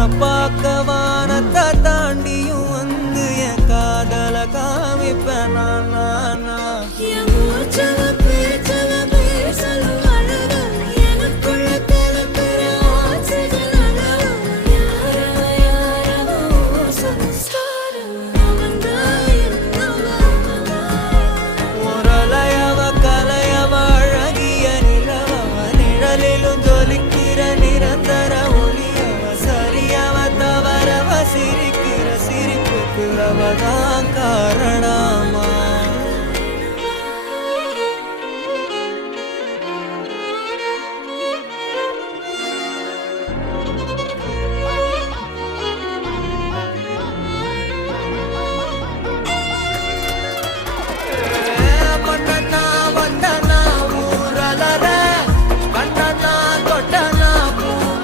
உன்னை பார்க்க வானத்தை தாண்டியும் வந்து என் காதல காமிப்பேன் நான் அவதான் காரணமா